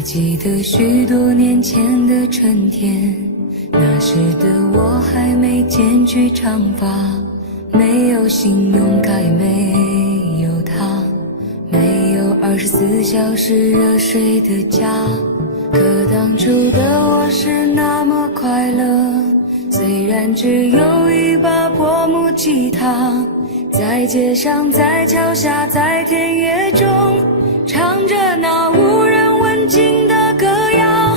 记得许多年前的春天，那时的我还没剪去长发，没有信用卡也没有他，没有24小时热水的家。可当初的我是那么快乐，虽然只有一把破木吉他，在街上，在桥下，在田野中，唱着那无人问津的歌谣。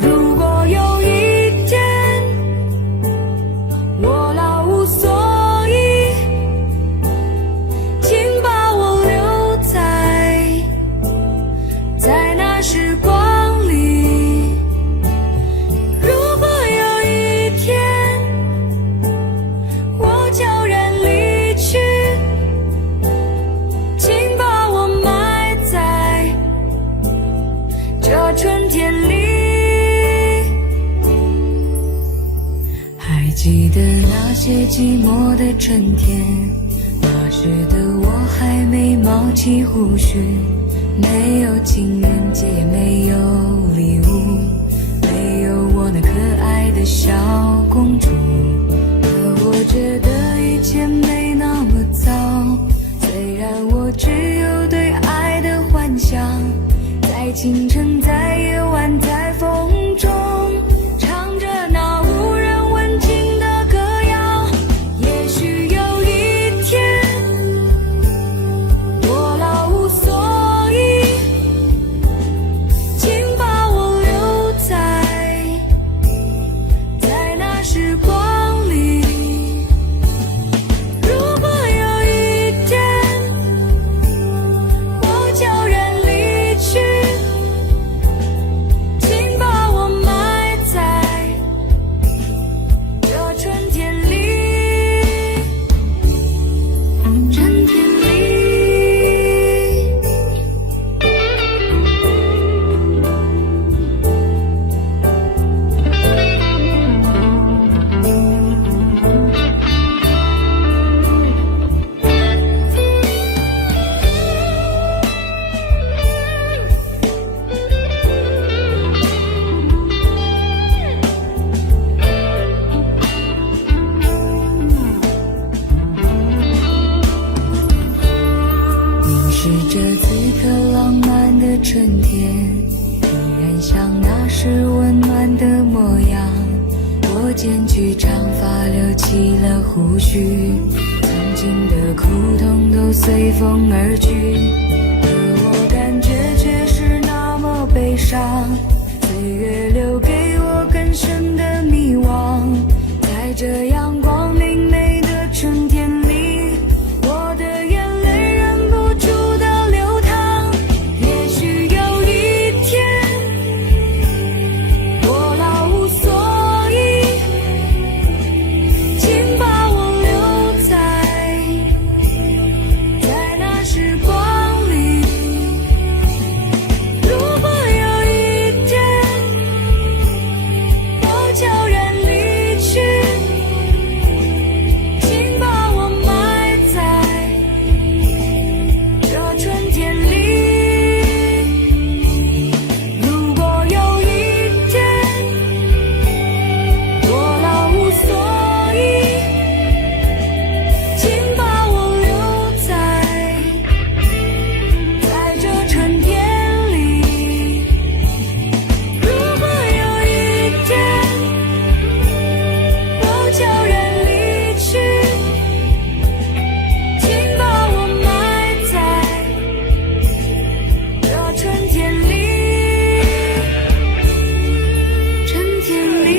如果有一天我老无所依，请把我留在那时光里。如果有一天我悄然离去，请把我埋在这春天里。还记得那些寂寞的春天，那时的我还没冒起胡须，没有情人节，也没有礼物，没有我那可爱的小公主。可我觉得一切没那么糟，虽然我只有对爱的幻想，在清晨，在夜晚，在风中，唱着那无人问津的歌谣。也许有一天我老无所依，请把我留在那时光里。如果有一天我悄然离去，请把我埋在这春天里。春天里。凝视着此刻浪漫的春天，依然像那时温暖的模样。我剪去长发，留起了胡须，曾经的苦痛都随风而去，可我感觉却是那么悲伤。岁月留给我更深的迷惘，在这阳光明媚的春天里，我的眼泪忍不住的流淌。也许有一天我老无所依，请把我留在那时光里。如果有一天我悄然离去，请把我埋在这春天里。如果有一天我老无所依，请把我留在这春天里。如果有一天我悄然离去，请把我埋在这春天里。春天里。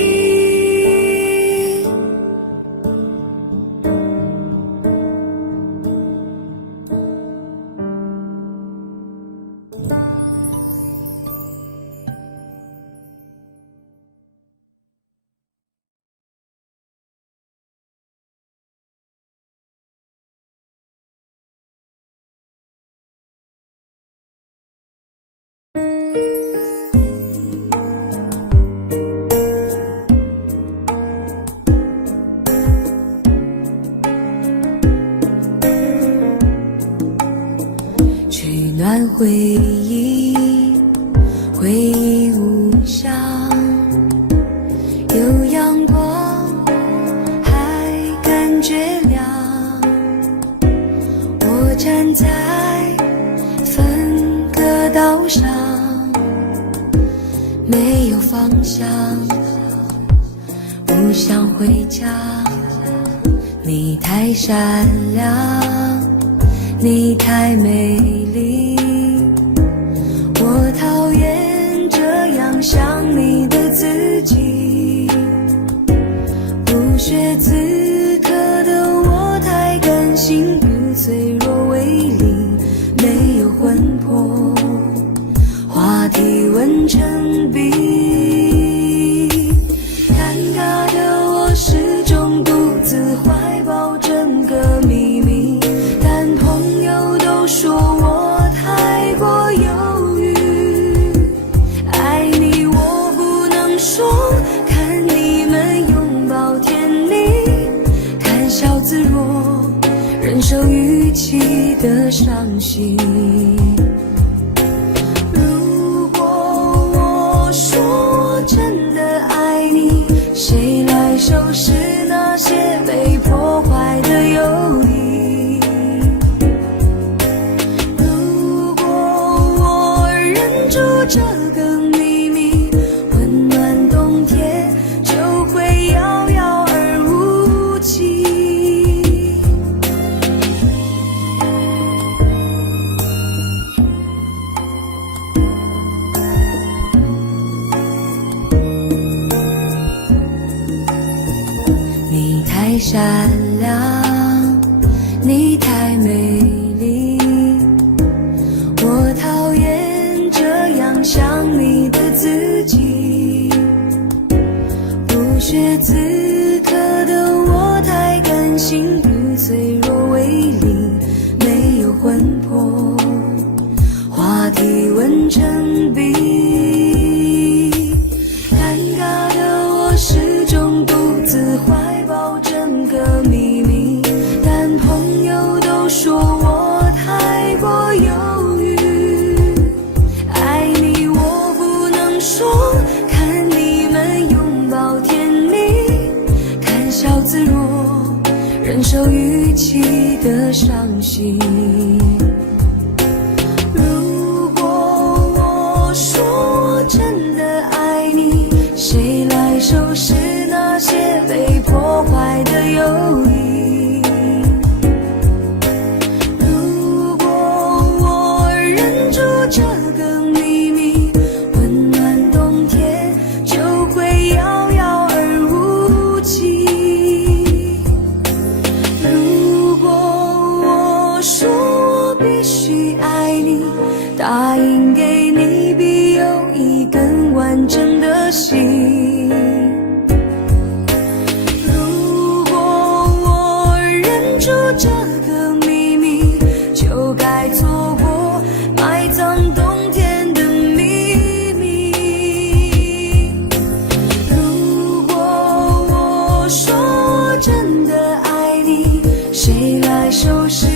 回忆，回忆。没有方向，不想回家。你太善良，你太美丽，我讨厌这样想你的自己。不学此刻的我太感性与脆弱为邻，没有魂魄，话题问成笔。尴尬的我始终独自怀抱整个秘密，但朋友都说我太过犹豫。爱你我不能说，看你们拥抱甜蜜，看笑自若，忍受语气的伤心。如果我说我真的爱你，谁来收拾那些被破坏的友谊？如果我忍住这个秘密，温暖冬天就会遥遥而无期。你太善良，你太美丽，我讨厌这样想你的自己。不学此刻的我太感性与脆弱为邻，没有魂魄，话题问成笔。尴尬的我始终独自怀抱整个秘密，但朋友都说我太过犹豫。爱你我不能说，看你们拥抱甜蜜，看笑自若，忍受语气的伤心。如果我说我真的爱你，谁来收拾那些被破坏的友谊？如果我忍住这个秘密，温暖冬天就会遥遥而无期。如果我说我必须爱你，答应给你比友谊更完整的心。如果我忍住这个秘密，就该错过埋葬冬天的秘密。如果我说我真的爱你，谁来收拾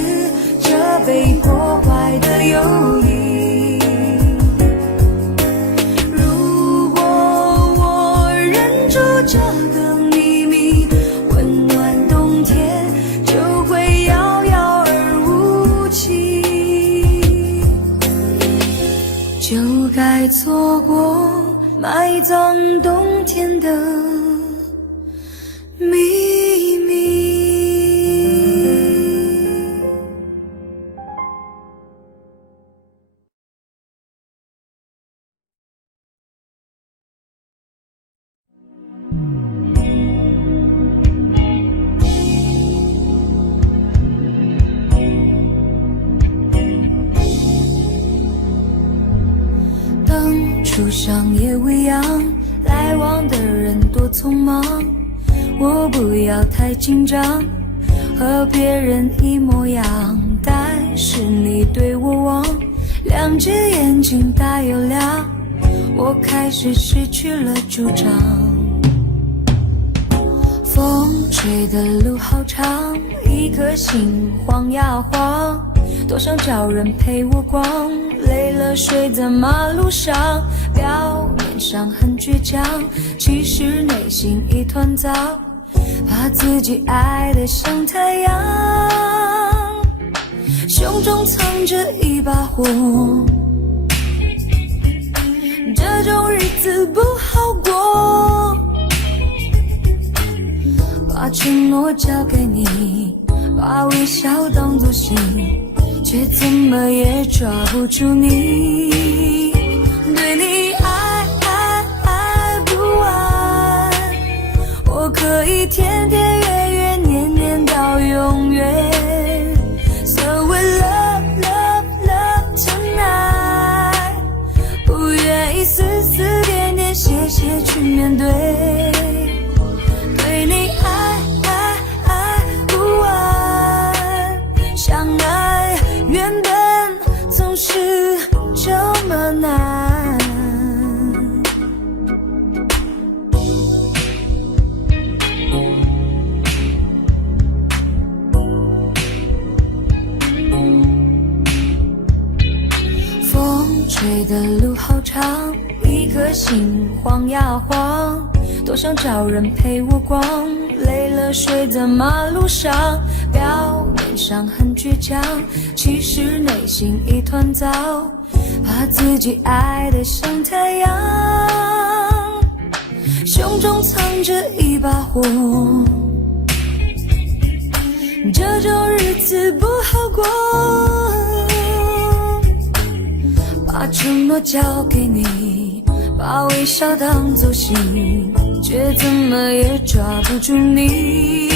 这被破坏的友谊？如果我忍住这个秘密，温暖冬天就会遥遥而无期。就该错过埋葬冬天的秘密。当初相也未央，来往的人多匆忙，我不要太紧张，和别人一模样。但是你对我望，两只眼睛大又亮，我开始失去了主张。风吹的路好长，一颗心晃呀晃，多想找人陪我逛，累了睡在马路上。表面上很倔强，其实内心一团糟，把自己爱得像太阳，胸中藏着一把火。这种日子不好过。把承诺交给你，把微笑当作信，却怎么也抓不住你。对你爱不完，我可以天天月月年年到永远。So we love tonight， 不愿意丝丝点点谢谢去面对。对你爱不完，相爱原本总是这么难。吹的路好长，一颗心晃呀晃，多想找人陪我逛，累了睡在马路上，表面上很倔强，其实内心一团糟，把自己爱得像太阳，胸中藏着一把火，这种日子不好过。把承诺交给你，把微笑当作信，却怎么也抓不住你。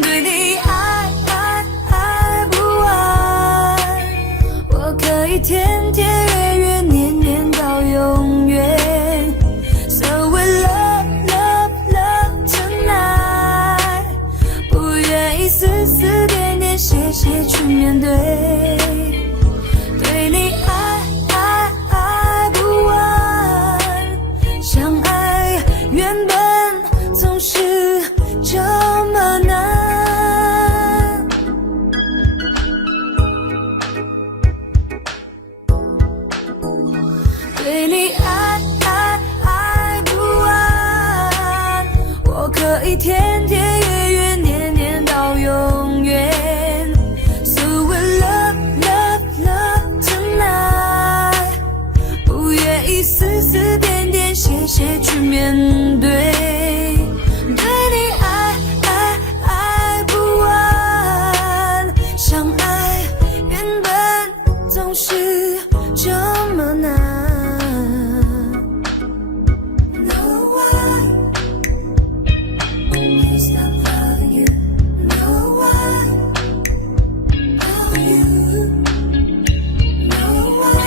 对你爱不完，我可以天天月月年年到永远。So we love tonight， 不愿意丝丝点点谢谢去面对。对你爱不完，相爱原本总是这么难。对你爱不完，我可以天天月月年年到永远。丝丝点点谢谢去面对。对你爱不完，相爱原本总是这么难。 No one can stop loving you. No one love you. No one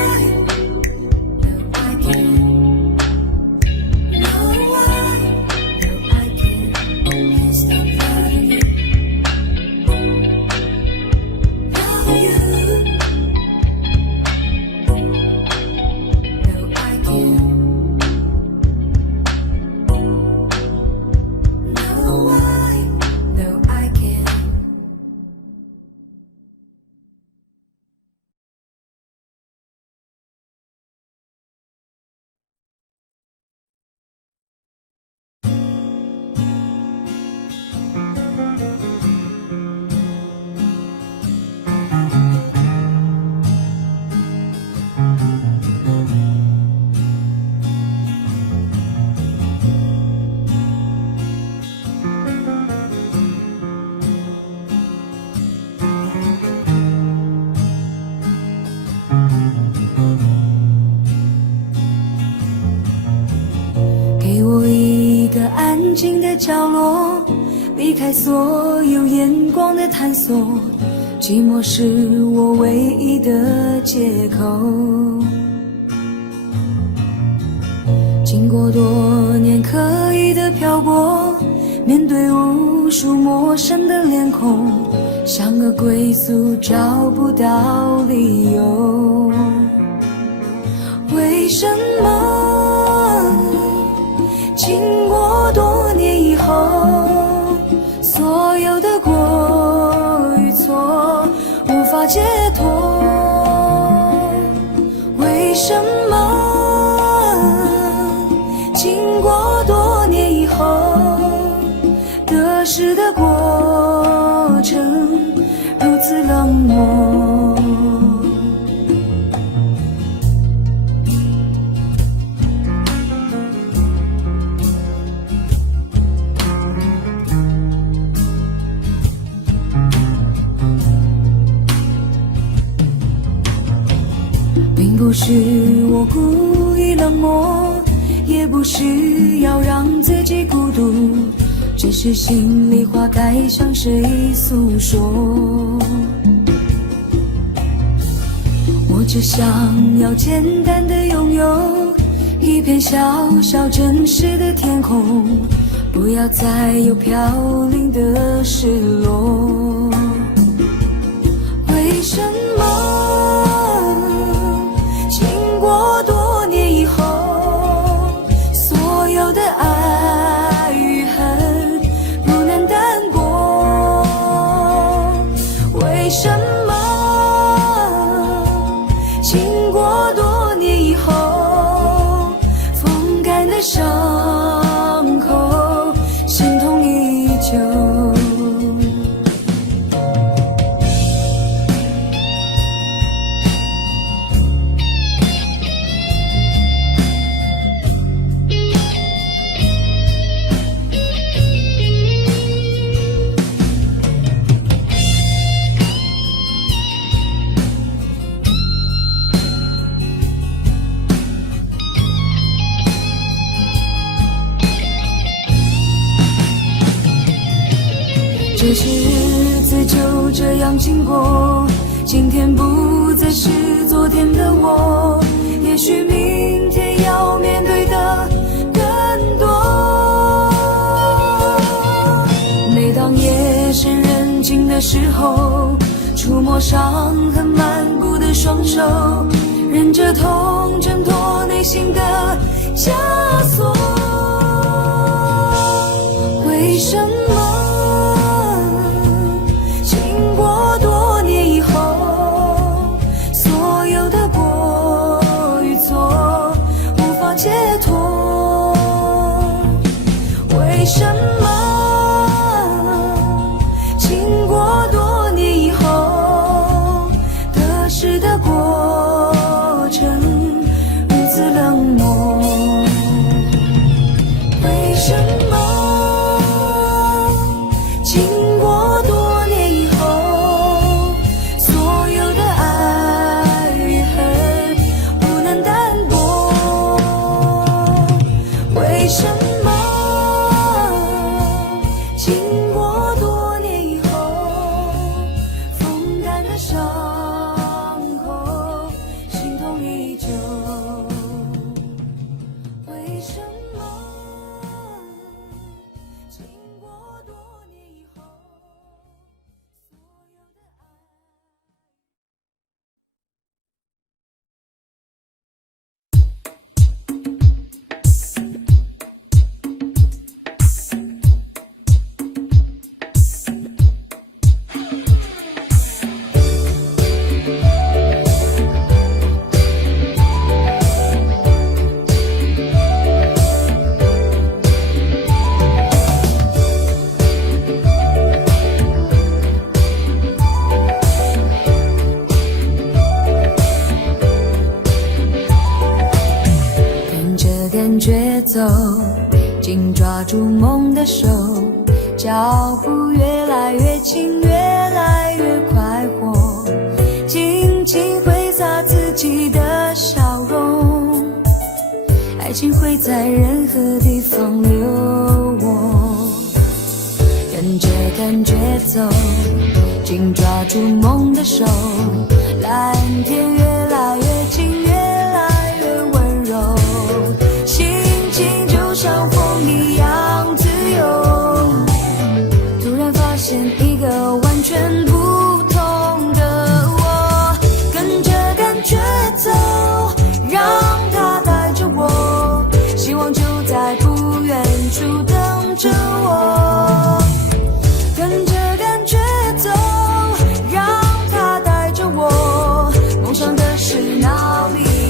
安静的角落，避开所有眼光的探索，寂寞是我唯一的借口。经过多年刻意的漂泊，面对无数陌生的脸孔，像个归宿找不到理由。为什么经过多年以后，所有的过与错无法解脱？为什么经过多年以后，得失的过程如此冷漠？是我故意冷漠，也不是要让自己孤独，只是心里话该向谁诉说。我只想要简单的拥有一片小小真实的天空，不要再有飘零的失落。为什么经过多年以后，所有的爱与恨不能淡薄？为什么经过多年以后，风干的伤口心痛依旧？这些日子就这样经过，今天不再是昨天的我，也许明天要面对的更多。每当夜深人静的时候，触摸伤痕漫步的双手，忍着痛挣脱内心的枷锁。为什么解脱？为什么经过多年以后，得失的过程如此冷漠？为什么经过多年以后，所有的爱与恨不能淡薄？为什么经过多年以后，风干的伤口心痛依旧？为什么经过多年以后，所有的爱感觉走，紧抓住梦的手，脚步越来越轻，越来越快活，紧紧挥洒自己的笑容，爱情会在任何地方留我。跟着感觉走，紧抓住梦的手，蓝天越来越近，越来越温柔，就像风一样自由，突然发现一个完全不同的我，跟着感觉走，让它带着我，希望就在不远处等着我，跟着感觉走，让它带着我，梦想的是哪里？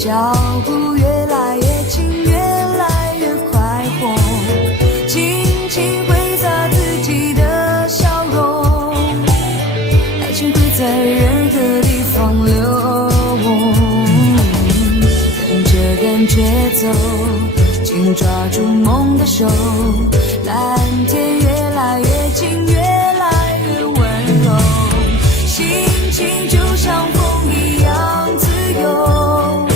脚步越来越近，越来越快活，轻轻挥洒自己的笑容，爱情会在任何地方流，跟着感觉走，紧抓住梦的手，蓝天越来越近，越来越温柔，心情就像风一样自由，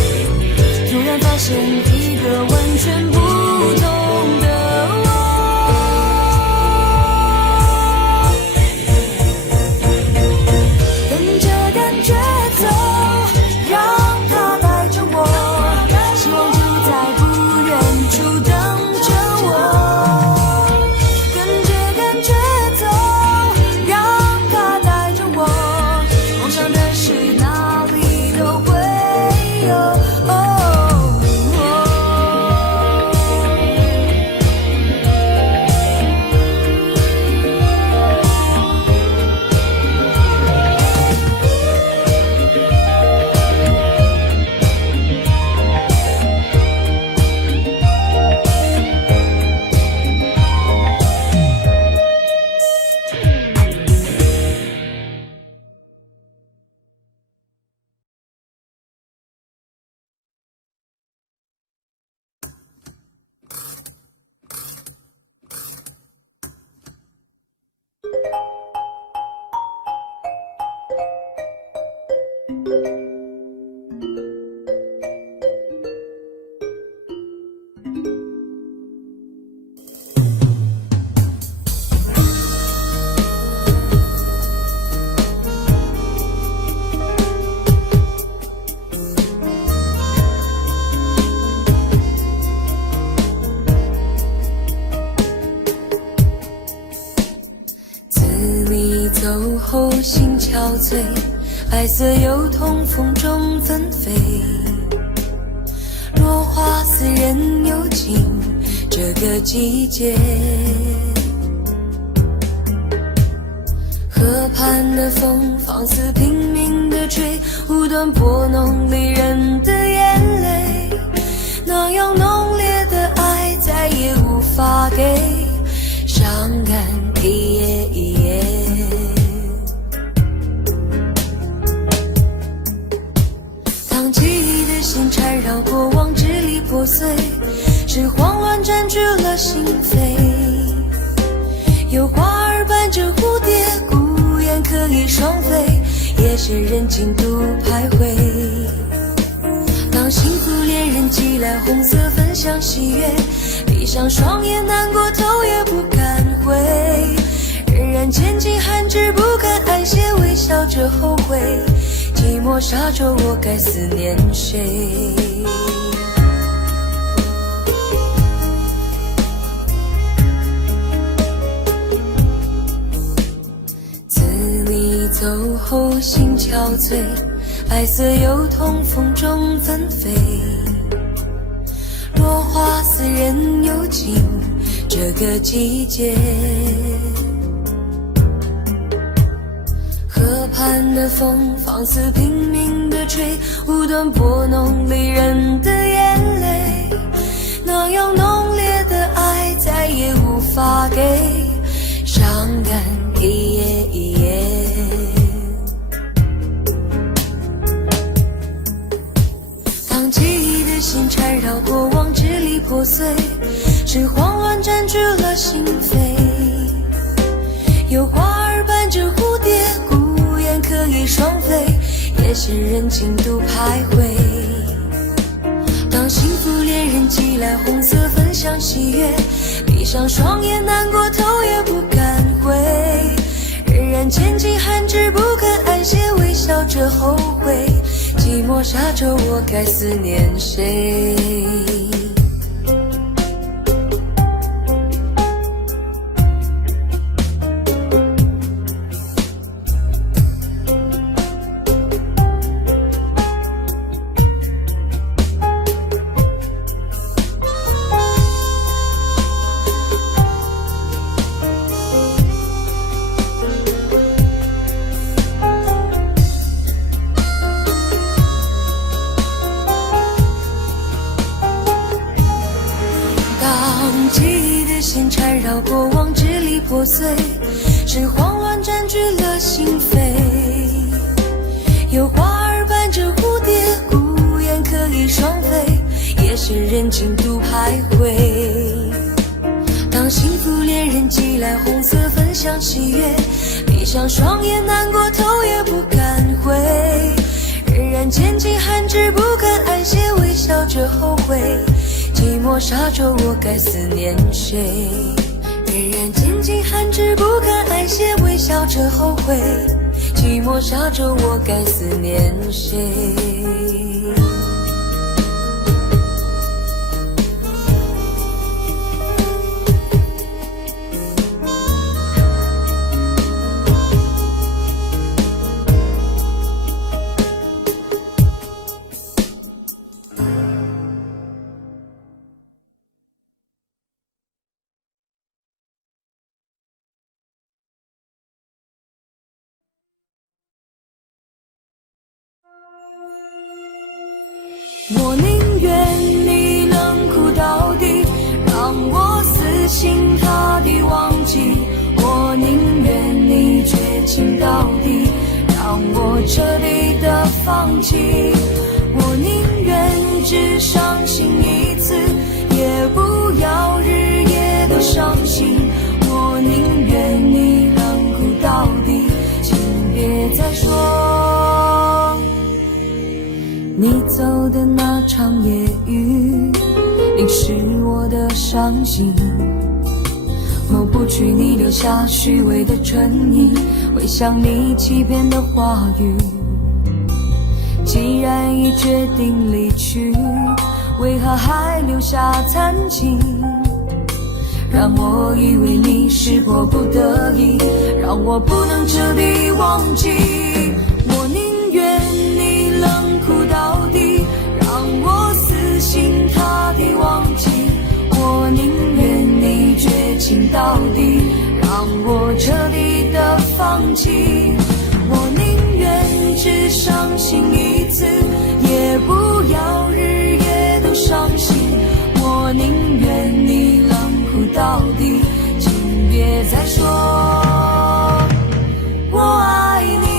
突然发现一个完全不同的我，跟着感觉走，让它带着我，希望就在不远处等着我，跟着感觉走，让它带着我，梦想的事哪里都会有。后心憔悴，白色油桐风中纷飞，落花似人有情，这个季节。河畔的风放肆拼命地吹，无端拨弄离人的眼泪，那样浓烈的爱再也无法给，伤感一夜一夜。当记忆的线缠绕过往支离破碎，是慌乱占据了心扉，有花儿伴着蝴蝶，孤雁可以双飞，夜深人静独徘徊。当幸福恋人寄来红色分享喜悦，闭上双眼难过头也不敢回，仍然渐进寒枝不敢安歇，微笑着后悔，寂寞沙洲我该思念谁。自你走后心憔悴，白色油桐风中纷飞，落花似人有情，这个季节。河畔的风放肆拼命地吹，无端拨弄离人的眼泪，那样浓烈的爱再也无法给，伤感一夜一夜。当记忆的线缠绕过往支离破碎，是慌乱占据了心扉，有花儿伴着蝴蝶，孤雁可以双飞，夜深人静独徘徊。当幸福恋人寄来红色分享喜悦，闭上双眼难过头也不敢回，仍然渐进寒枝不肯安歇，微笑着后悔，寂寞沙洲我该思念谁。线缠绕过往，支离破碎，是慌乱占据了心扉。有花儿伴着蝴蝶，孤雁可以双飞，夜深人静独徘徊。当幸福恋人寄来红色分享喜悦，闭上双眼难过头也不敢回，仍然渐进寒枝不敢安歇，微笑着后悔，寂寞沙洲我该思念谁？仍然渐进寒枝不敢安歇，微笑着后悔，寂寞沙洲我该思念谁？我宁愿你冷酷到底，让我死心塌地忘记，我宁愿你绝情到底，让我彻底的放弃，我宁愿只伤心一次，也不要日夜都伤心，我宁愿你冷酷到底，请别再说。你走的那场夜雨，淋湿我的伤心，抹不去你留下虚伪的唇印，会想你欺骗的话语。既然已决定离去，为何还留下残情？让我以为你是迫不得已，让我不能彻底忘记。我宁愿你冷酷到底，让我死心塌地忘记，我宁愿你绝情到底，让我彻底的放弃，我宁愿只伤心一次，也不要日夜都伤心，我宁愿你冷酷到底，请别再说我爱你。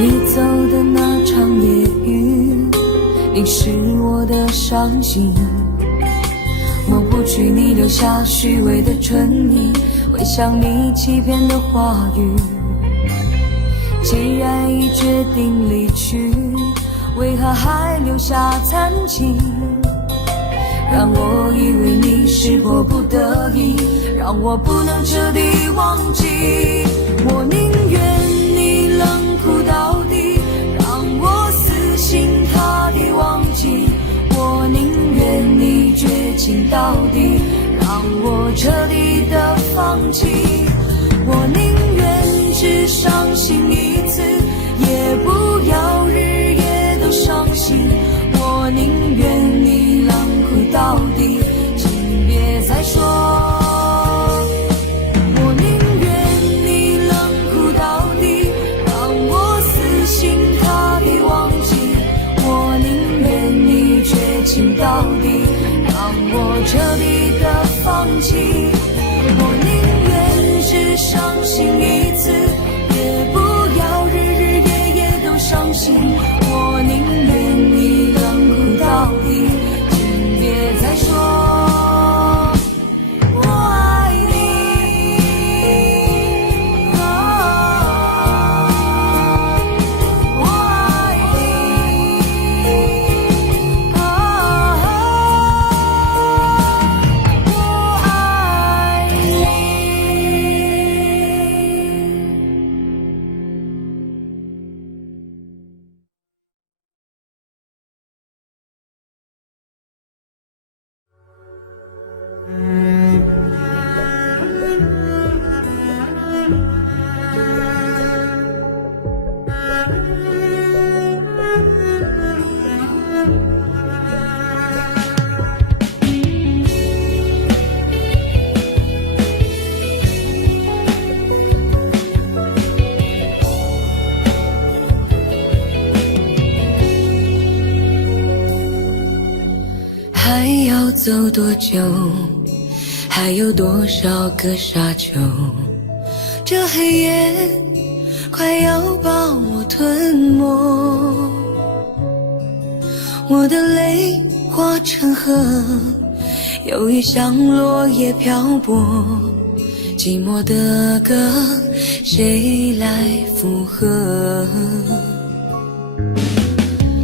你走的那场夜雨，淋湿我的伤心，抹不去你留下虚伪的唇印，会想你欺骗的话语。既然已决定离去，为何还留下残情？让我以为你是迫不得已，让我不能彻底忘记。我宁愿你冷酷到底，让我死心塌地忘记，我宁愿你绝情到底，让我彻底的放弃，我宁愿只伤心一次，也不要日夜都伤心，我宁愿你冷酷到底，请别再说我宁愿你冷酷到底，让我死心塌地忘记，我宁愿你绝情到底，让我彻底的放弃，我宁愿只伤心一次，也不要日日夜夜都伤心，我宁愿你冷酷到底，请别再说走多久？还有多少个沙丘？这黑夜快要把我吞没，我的泪化成河，忧郁像落叶漂泊，寂寞的歌谁来附和？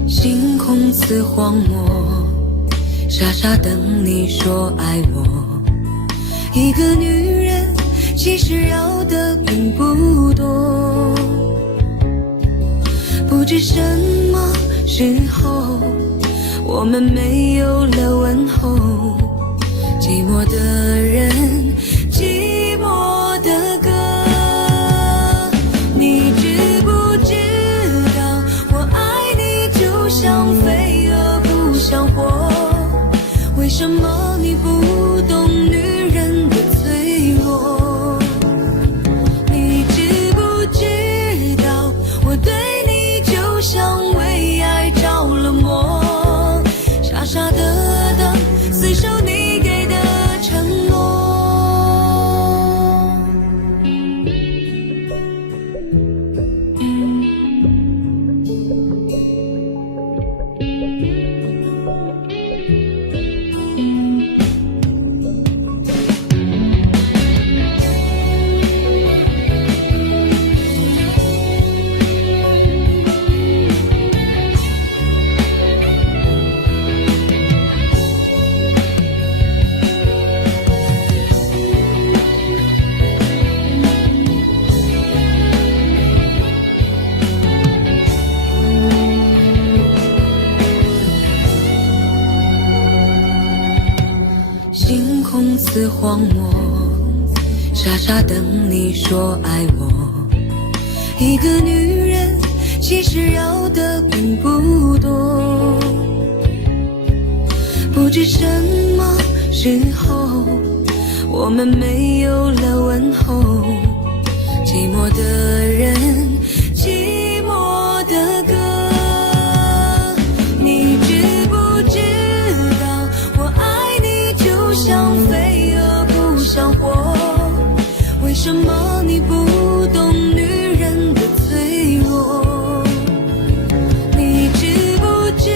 星空似荒漠，傻傻等你说爱我。一个女人其实要的并不多，不知什么时候我们没有了问候，寂寞的人，寂寞的歌。你知不知道我爱你就像飞蛾不像火，为什么你不懂女人的脆弱？你知不知道我对你就像为爱着了魔，傻傻的等厮守你给的承诺。星空似荒漠，傻傻等你说爱我。一个女人其实要的并不多，不知什么时候我们没有了问候，寂寞的人，寂寞的歌。你知不知道我爱你就像飞蛾不像火，为什么你不懂女人的脆弱？你知不知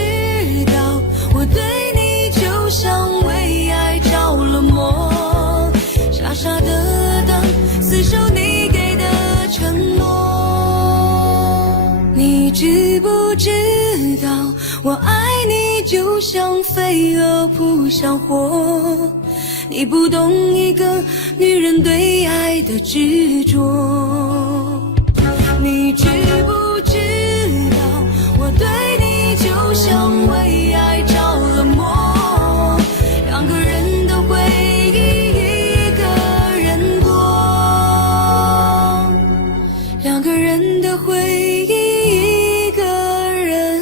道我对你就像为爱着了魔，傻傻的等厮守你给的承诺。你知不知道我爱你就像飞蛾扑向火，你不懂一个女人对爱的执着。你知不知道我对你就像为爱着了魔，两个人的回忆一个人过，两个人的回忆一个人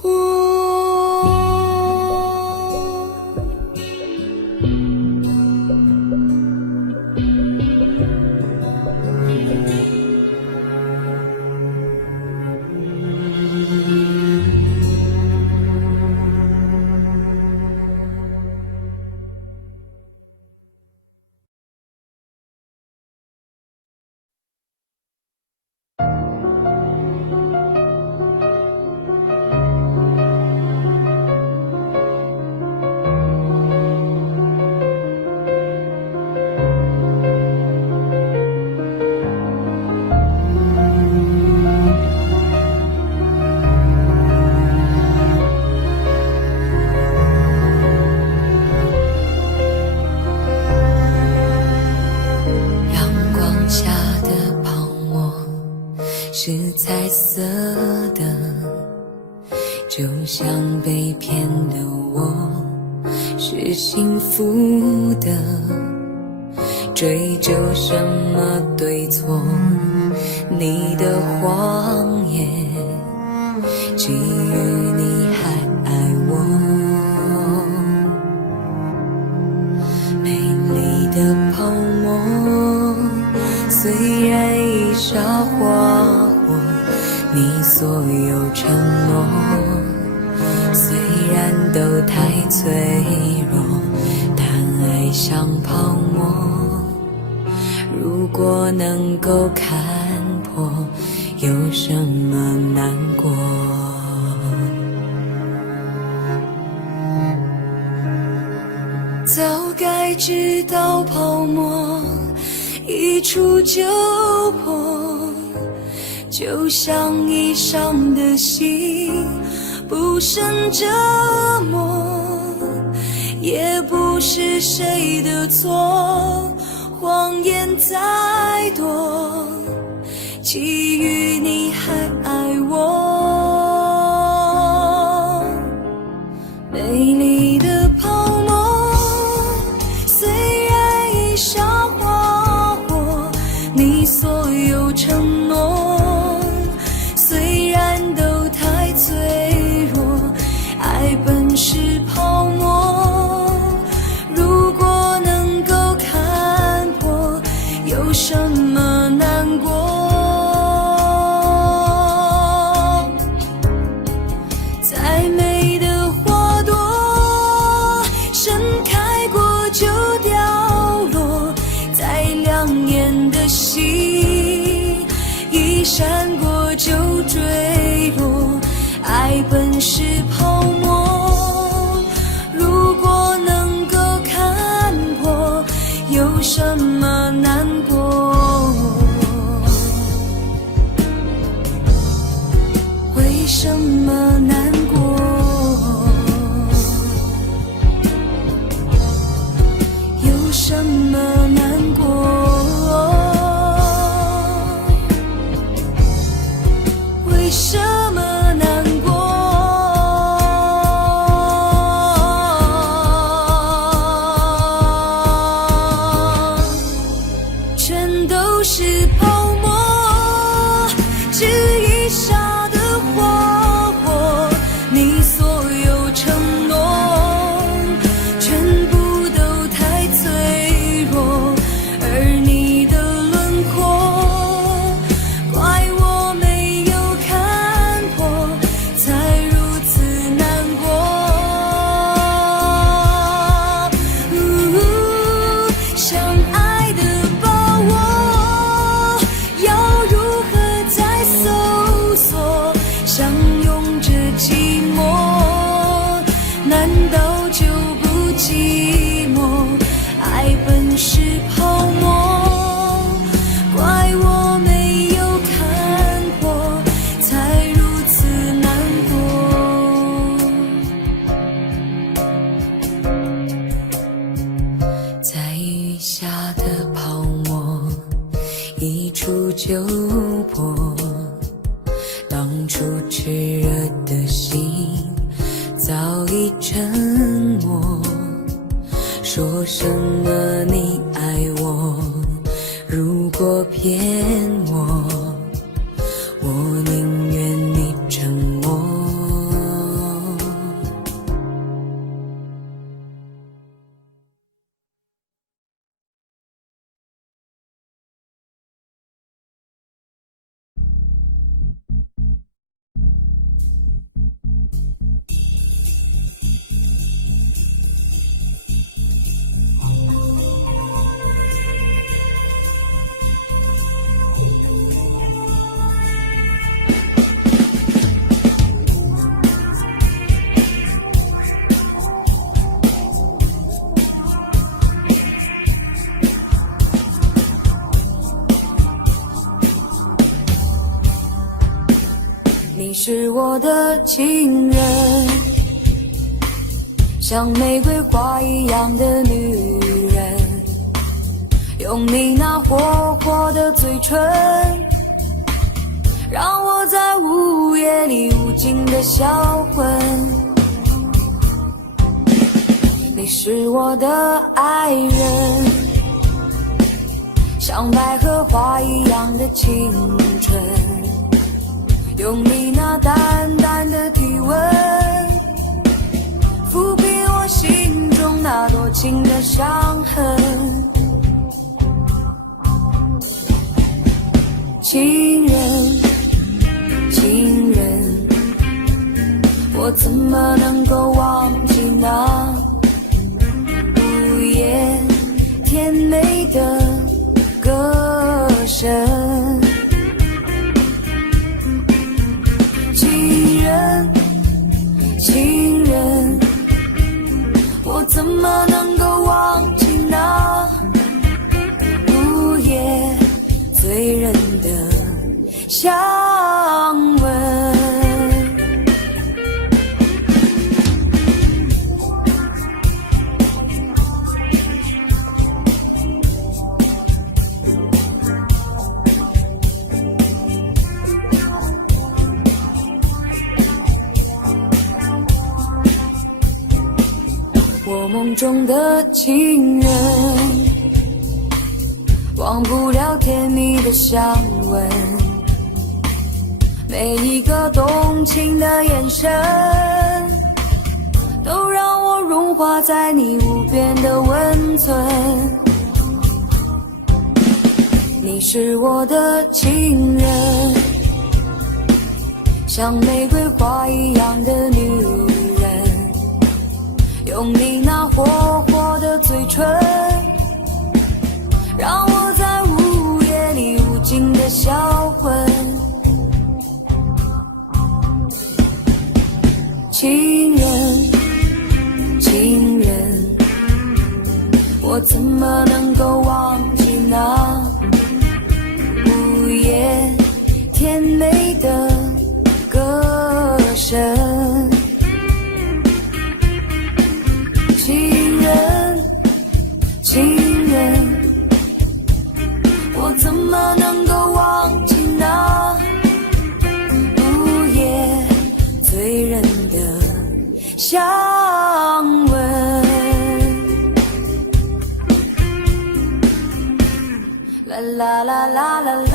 过。是彩色的，就像被骗的我是幸福的，追究什么对错，你的谎言基于你还爱我，美丽的泡沫虽然已沙化你所有承诺，虽然都太脆弱，但爱像泡沫，如果能够看破，有什么难过？早该知道泡沫一触就破，就像衣上的心不胜折磨，也不是谁的错，谎言再多，基于你还爱我。美丽的泡沫虽然已沙化过，你所有承诺虽然都太脆弱，爱本是泡沫，如果能够看破，有什么难过？再美的花朵盛开过就掉落，再亮眼的星一闪过就坠落，爱本是泡沫，如果能够看破，有什么难过？为什么难过？有什么难过？为什么难过？全都是泡沫，只一刹的花火，你所有承诺全部都太脆弱，而你的轮廓怪我没有看破，才如此难过。相爱的把握要如何再搜索，相拥着寂寞，难道就不寂寞？爱本是泡沫，怪我没有看破，才如此难过。在雨下的泡沫一触就破，当初炽热的心早已沉默，说什么你爱我，如果骗我，我宁愿你沉默。你是我的情人，像玫瑰花一样的女人，用你那火火的嘴唇，让我在午夜里无尽的销魂。你是我的爱人，像百合花一样的青春，用你那淡淡的体温，抚平我心中那多情的伤痕。情人，情人，我怎么能够忘那午夜甜美的歌声。情人，情人，我怎么能够忘记那午夜醉人的香吻？我梦中的情人，忘不了甜蜜的香吻，每一个动情的眼神，都让我融化在你无边的温存。你是我的情人，像玫瑰花一样的女人，用你那火火的嘴唇，让我在午夜里无尽的销魂。情人，情人，我怎么能够忘记那午夜甜美的歌声？情人，情人，我怎么能够忘记那午夜醉人的香吻？啦啦啦啦啦啦，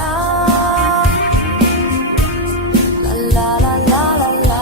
啦啦啦啦啦啦。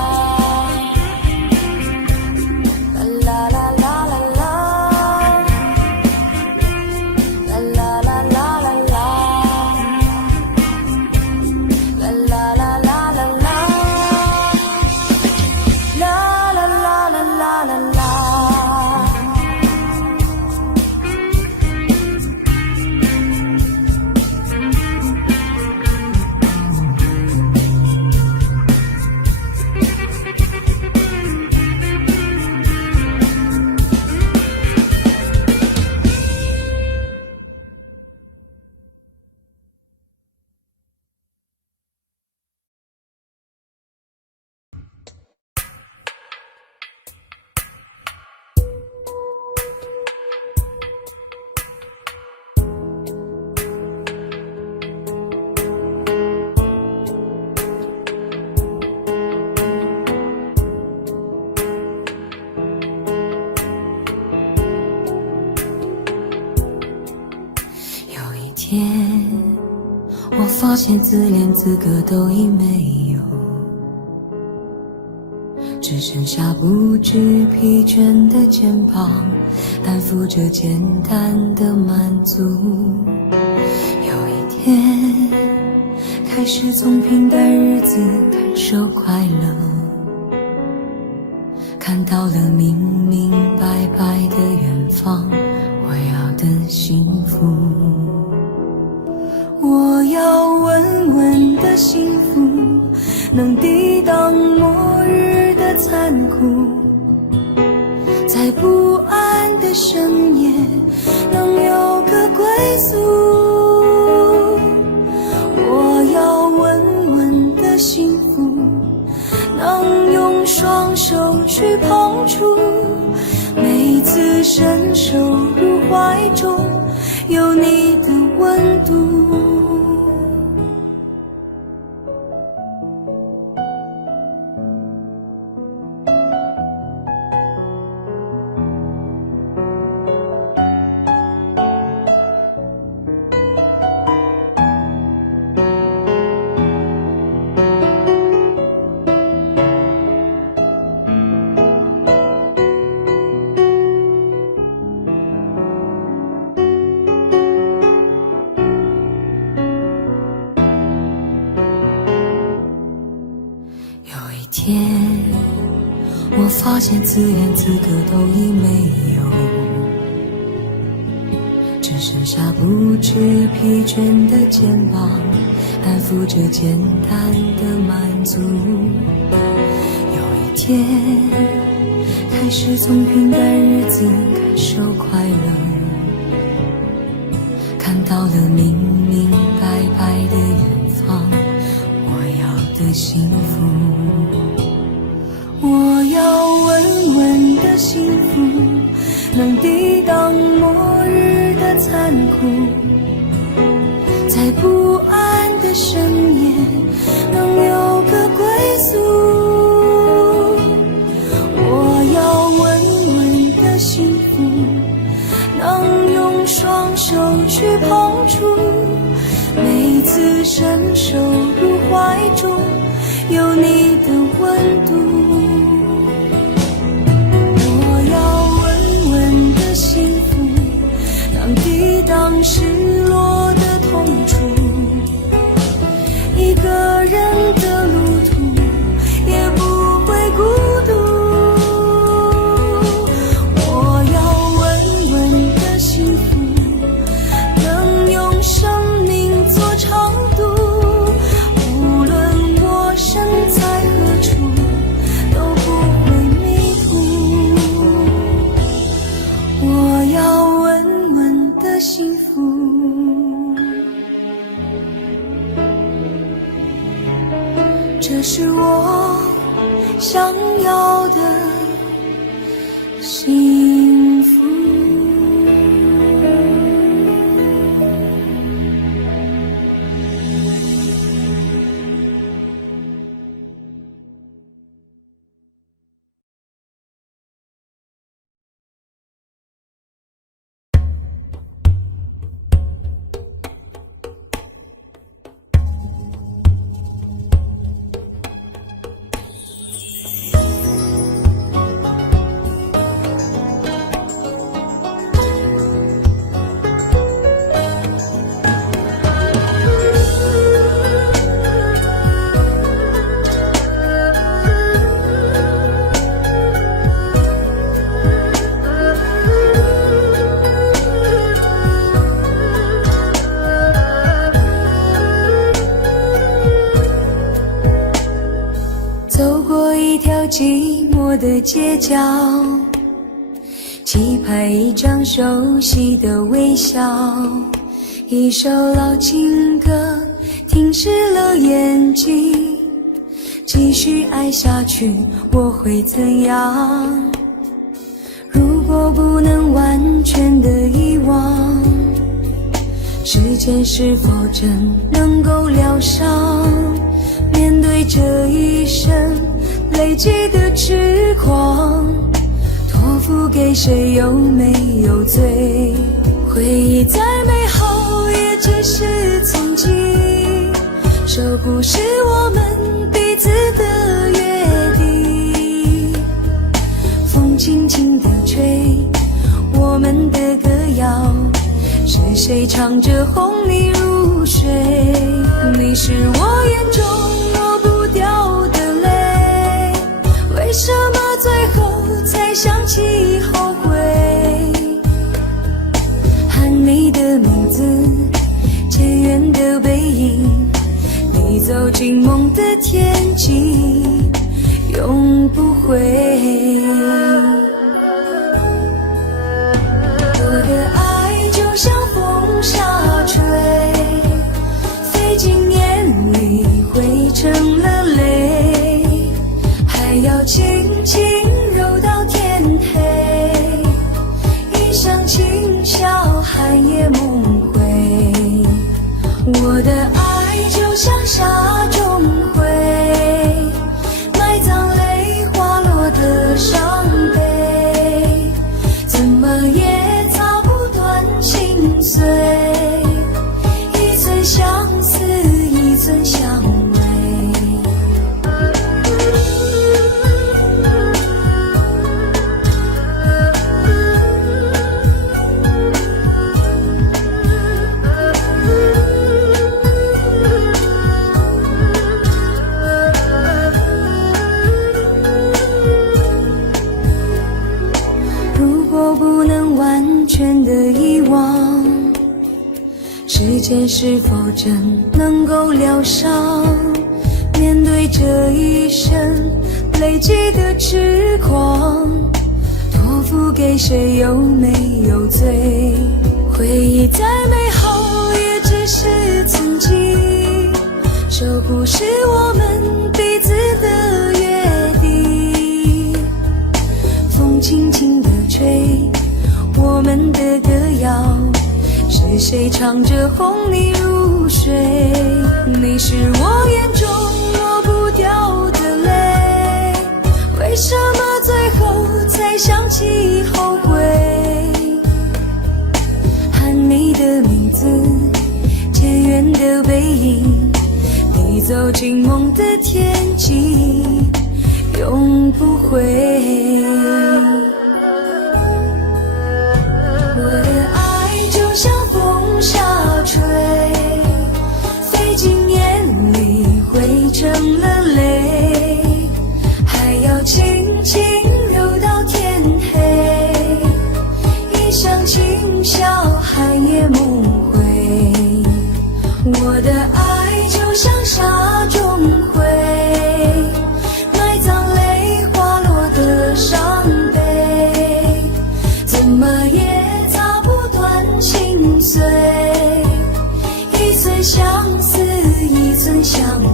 我发现自恋资格都已没有，只剩下不知疲倦的肩膀，担负着简单的满足。有一天开始从平淡日子感受快乐，看到了明明白白的远方，我要的幸福。我要稳稳的幸福，能抵挡末日的残酷，在不安的深夜能有个归宿。我要稳稳的幸福，能用双手去碰触，每次伸手入怀中有你的温度。发现自言自歌都已没有，只剩下不知疲倦的肩膀，担负着简单的满足。有一天开始从平淡日子感受快乐，看到了明明白白的远方，我要的幸福。我要稳稳的幸福，能抵挡末日的残酷，在不安的深夜能有个归宿。我要稳稳的幸福，能用双手去碰触，每次伸手入怀中有你的温度。幸福能抵挡失落的痛楚，一个人的路途也不会孤独。我要稳稳的幸福，能用生命做长度，无论我身在何处都不会迷途。我要稳稳的幸福，这是我想要的幸福。寂寞的街角，期盼一张熟悉的微笑，一首老情歌停止了眼睛，继续爱下去我会怎样？如果不能完全的遗忘，时间是否真能够疗伤？面对这一生累积的痴狂，托付给谁有没有罪？回忆再美好也只是曾经，守护是我们彼此的约定。风轻轻地吹我们的歌谣，是谁唱着哄你入睡？你是我眼中抹不掉的泪，为什么最后才想起后悔？喊你的名字，渐远的背影，你走进梦的天际，永不回。我的爱就像风沙吹，飞进眼里汇成了泪，还要轻轻揉到天黑，一声轻笑寒夜梦回。我的爱就像沙中灰，埋葬泪滑落的伤悲，怎么也擦不断心碎，一寸相思一寸相偎。时间是否真能够疗伤？面对这一生累积的痴狂，托付给谁有没有罪？回忆再美好也只是曾经，守护是我们彼此的约定。风轻轻地吹我们的歌谣，是谁唱着哄你入睡？你是我眼中抹不掉的泪，为什么最后才想起后悔？喊你的名字，渐远的背影，你走进梦的天际，永不回。我的爱就像风沙吹，飞进眼里汇成了泪，还要轻轻揉到天黑。一想今宵寒夜梦回，我的爱就像沙中灰，埋葬泪滑落的伤悲，怎么也擦不断心碎。一寸相思一寸相偎，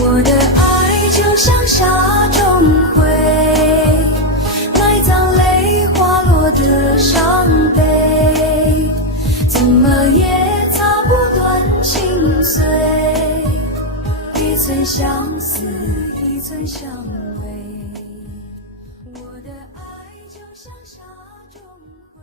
我的爱就像沙中灰，埋葬泪滑落的伤悲，怎么也擦不断心碎。一寸相思一寸相偎，我的爱就像沙中灰。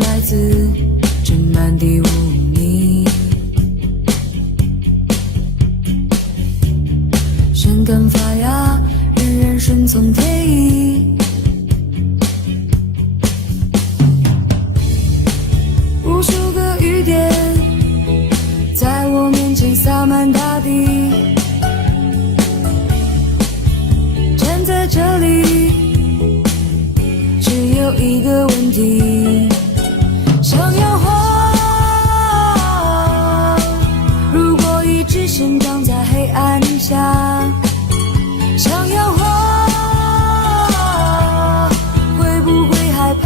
来自这满地污泥，生根发芽，人人顺从天意。无数个雨点在我面前洒满大地，站在这里只有一个问题，想要花，如果一直生长在黑暗下，想要花，会不会害怕？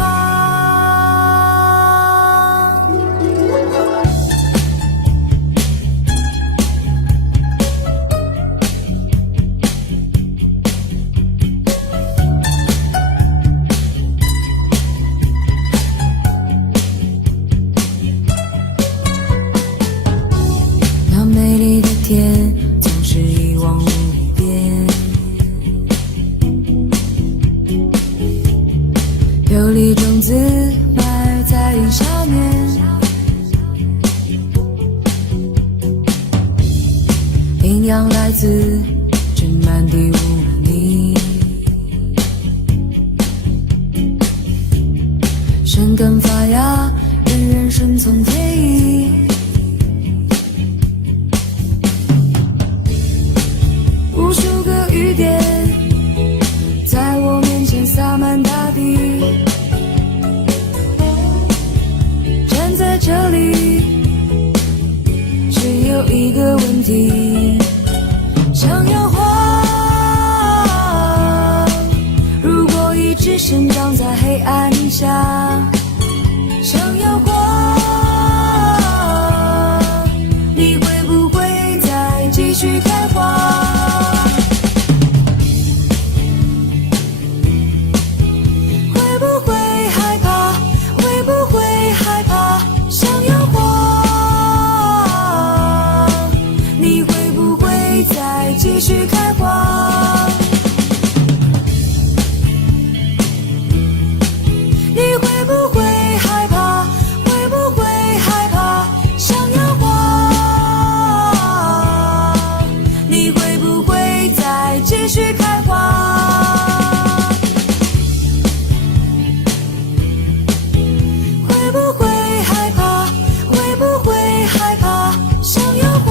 那美丽的天总是一望无边，有粒种子埋在云下面，营养来自这满地污泥，生根发芽，人人顺从天意。这里，只有一个问题，想要花，如果一直生长在黑暗下，想要花，你会不会再继续开花？会不会害怕？会不会害怕？想要花，你会不会再继续开花？你会不会害怕？会不会害怕？想要花，你会不会再继续开花？会不会害怕？会不会害怕？想要花，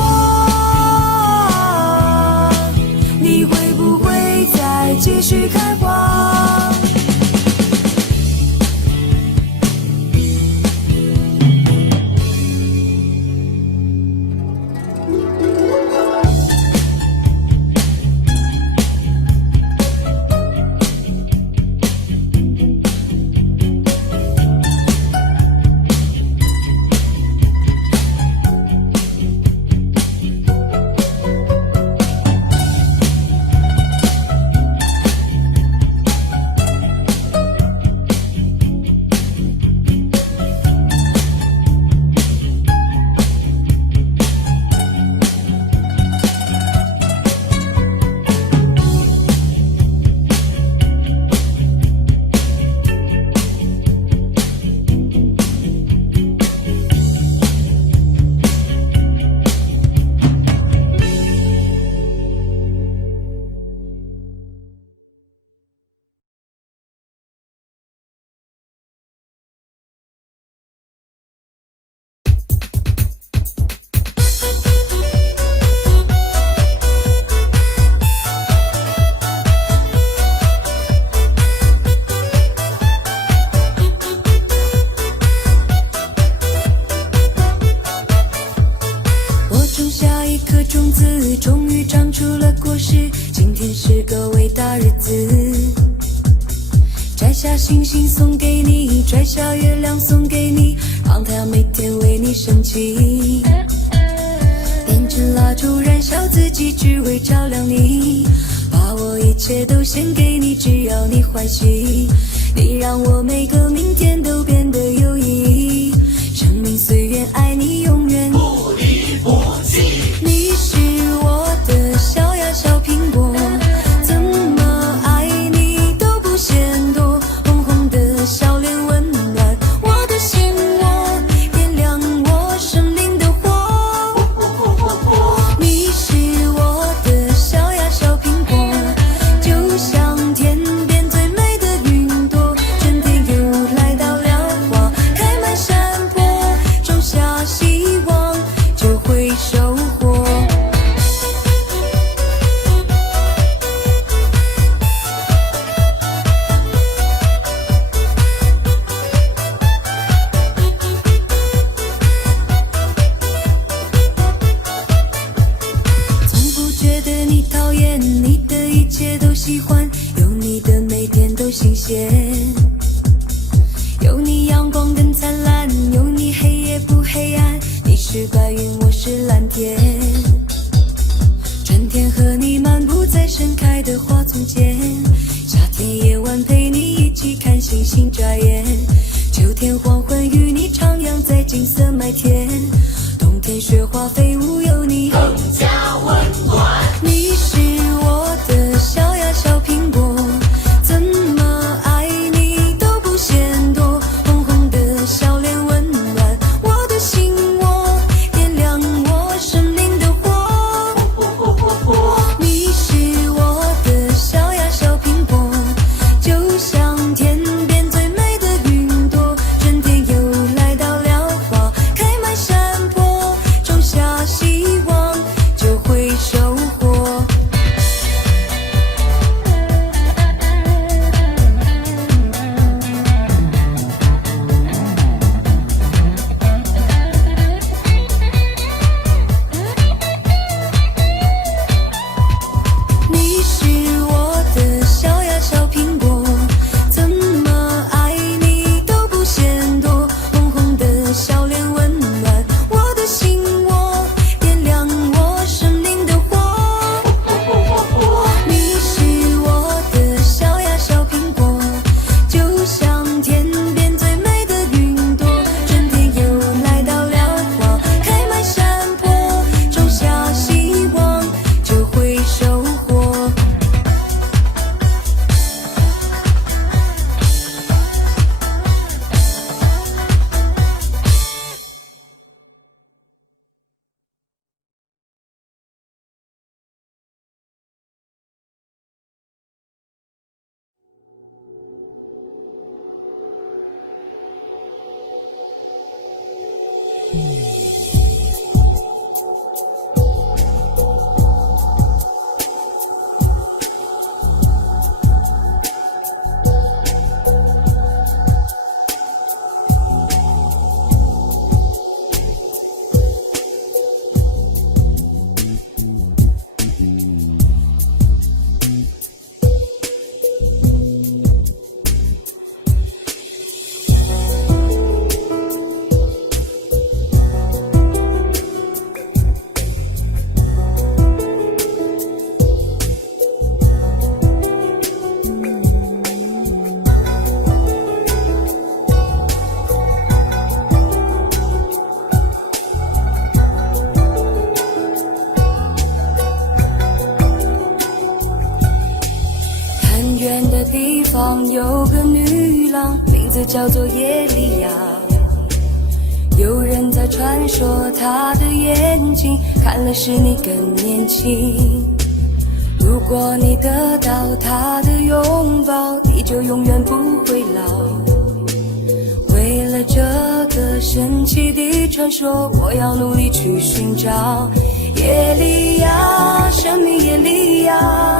你会不会再继续开花？种子终于长出了果实，今天是个伟大日子。摘下星星送给你，摘下月亮送给你，让太阳每天为你升起。点支蜡烛燃烧自己，只为照亮你。把我一切都献给你，只要你欢喜。你让我每个明天都变得有意义。生命随缘，爱你永远不离不弃。你是我的小呀小苹果，怎么爱你都不嫌多。红红的笑脸温暖我的心窝，点亮我生命的火。你是我的小呀小苹果，就像天边最美的云朵，春天又来到了，花开满山坡，种下希望就会收获。从不觉得你讨厌，你的一切都喜欢，有你的每天都新鲜，有你阳光更灿烂，有你黑夜不黑暗。你是白云，我是蓝天，春天和你漫步在盛开的花丛间，夏天夜晚陪你一起看星星眨眼，秋天黄昏与你徜徉在金色麦田，冬天雪花飞舞有你更加温暖。你是我的小呀小苹果，怎么爱你都不嫌多，红红的笑脸温暖我的心窝，点亮我生命的火。你是我的小呀小苹果，就像天边最美的云朵，春天又来到了，花开满山坡，种下希望就会收获。有个女郎，名字叫做耶利亚。有人在传说她的眼睛看了使你更年轻。如果你得到她的拥抱，你就永远不会老。为了这个神奇的传说，我要努力去寻找耶利亚，神秘耶利亚。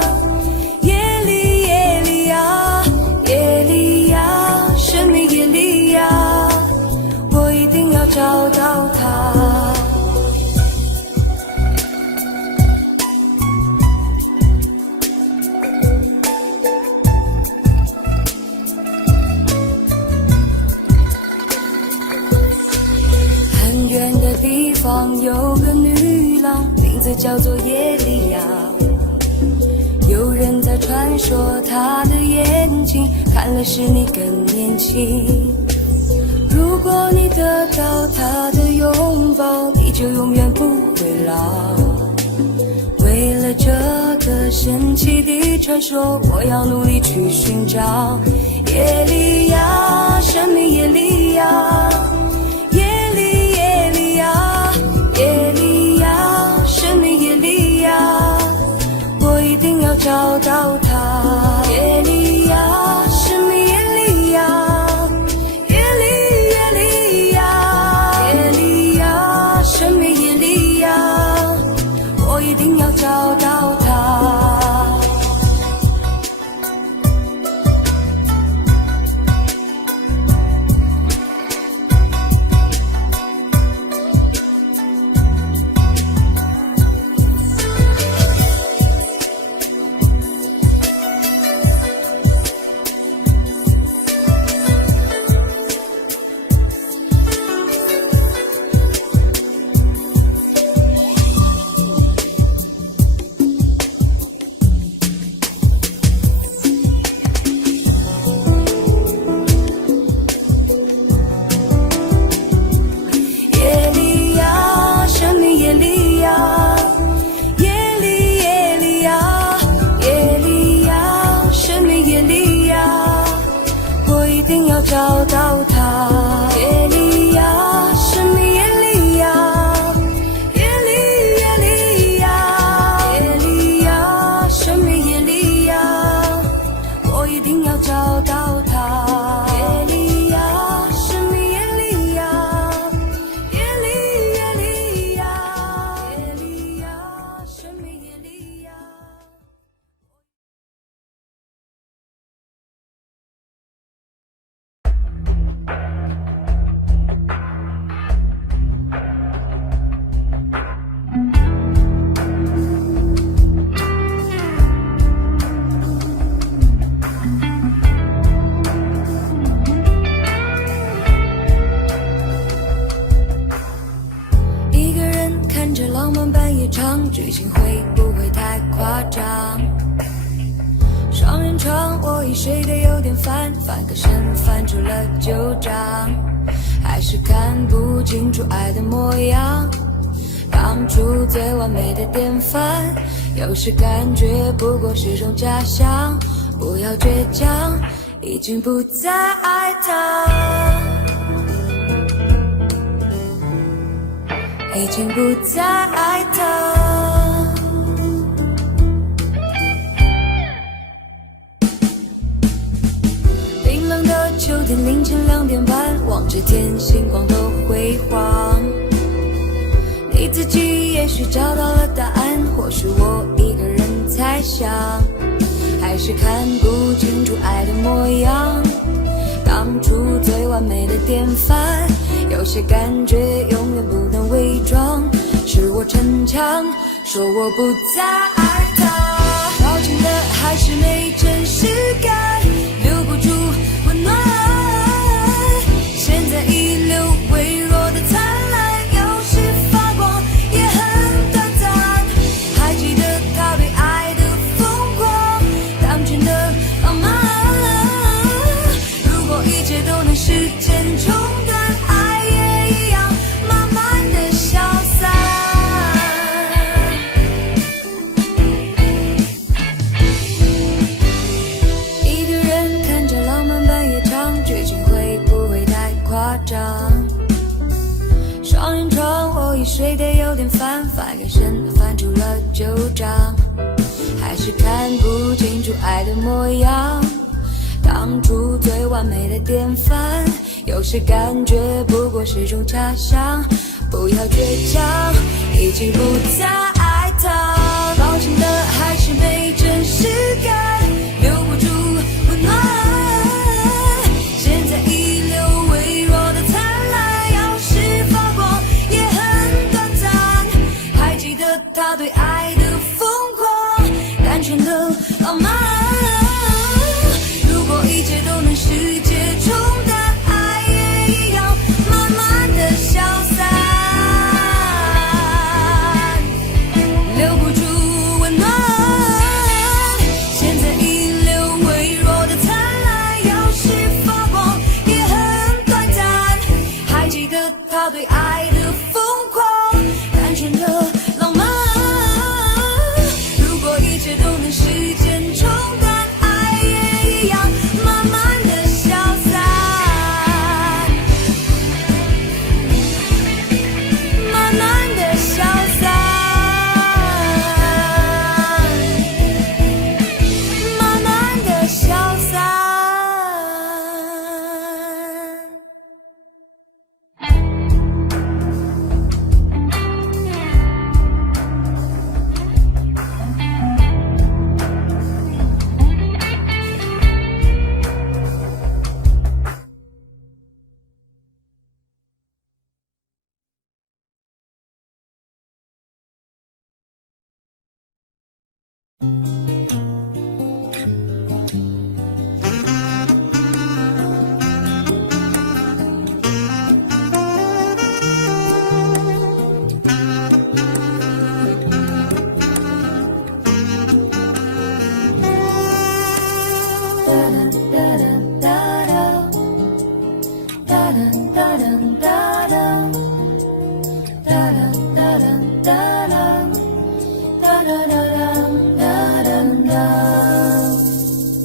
找到他，很远的地方有个女郎，名字叫做耶利亚。有人在传说她的眼睛看了使你更年轻。如果你得到他的拥抱，你就永远不会老。为了这个神奇的传说，我要努力去寻找耶利亚，神秘耶利亚，耶利亚，耶利亚，神秘耶利亚，我一定要找到他，耶利亚，神秘耶利亚。一定要找到他。找到他，耶利亚，神秘耶利亚，耶利亚，耶利亚，神秘耶利亚，我一定要找到他，耶利亚，神秘耶利亚，耶利亚，耶利亚，神秘耶利亚。剧情会不会太夸张？双人床我已睡得有点烦，翻个身翻出了旧账，还是看不清楚爱的模样。当初最完美的典范，有时感觉不过是种假象。不要倔强，已经不再爱他，已经不再爱他。冰冷的秋天，凌晨2点半，望着天星光都辉煌。自己也许找到了答案，或是我一个人猜想，还是看不清楚爱的模样。当初最完美的典范，有些感觉永远不能伪装，是我逞强，说我不再爱他。抱歉的还是没真实感，留不住温暖，现在遗留微弱的灿烂，有时发光也很短暂。还记得他对爱的疯狂，单纯的浪漫，如果一切都能时间冲淡，爱也一样慢慢的消散。一个人看着浪漫半夜场，剧情会不会太夸张？双人床我已睡得有点烦，翻个身翻出了旧账，还是看不清楚爱的模样。当初最完美的典范，有时感觉不过是种假象。不要倔强，已经不再爱他。抱歉的还是没真实感，留不住温暖，现在遗留微弱的灿烂，有时发光也很短暂。还记得他对爱的疯狂，单纯的浪漫，如果一切都能世界冲淡，爱也一样慢慢的消散。留不住温暖，现在遗留微弱的灿烂，有时发光也很短暂。还记得他对爱的疯狂，单纯的浪漫，如果一切都能时间冲淡，爱也一样慢慢的消散，慢慢的消散，慢慢的消散。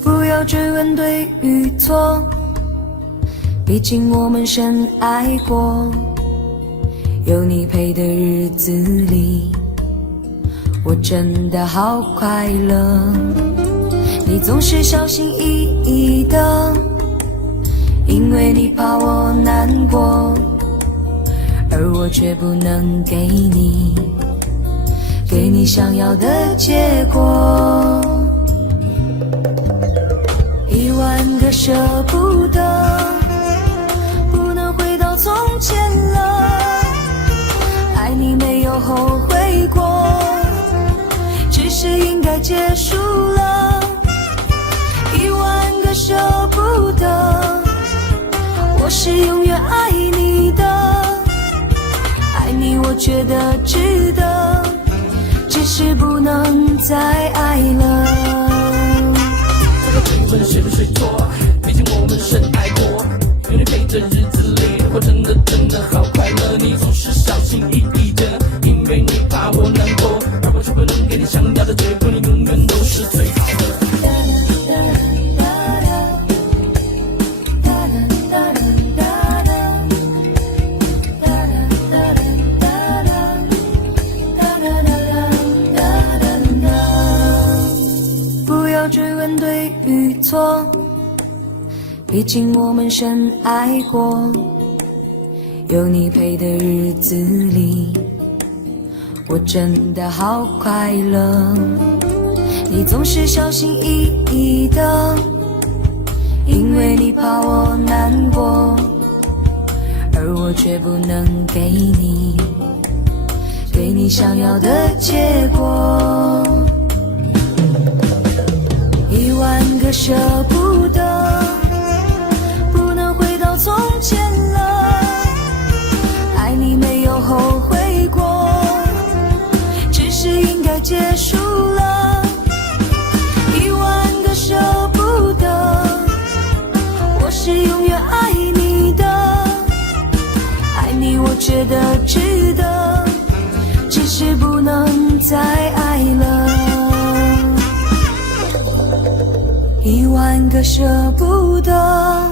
不要追问对与错，毕竟我们深爱过。有你陪的日子里，我真的好快乐。你总是小心翼翼的，因为你怕我难过，而我却不能给你想要的结果。10000个舍不得，不能回到从前了。爱你没有后悔过，只是应该结束了。10000个舍不得，我是永远爱你的，爱你我觉得值得，只是不能再爱了。追问是不是错？毕竟我们深爱过。有你陪着日子里，我真的好快乐。你总是小心翼翼的，因为你怕我难过，而我却不能给你想要的结果。你永远都是最好的。不要追问对与错，毕竟我们深爱过。有你陪的日子里，我真的好快乐。你总是小心翼翼的，因为你怕我难过，而我却不能给你想要的结果。10000个舍不得，不能回到从前了，爱你没有后悔过，只是应该结束了。10000个舍不得，我是永远爱你的，爱你我觉得值得，只是不能再爱了。10000个舍不得，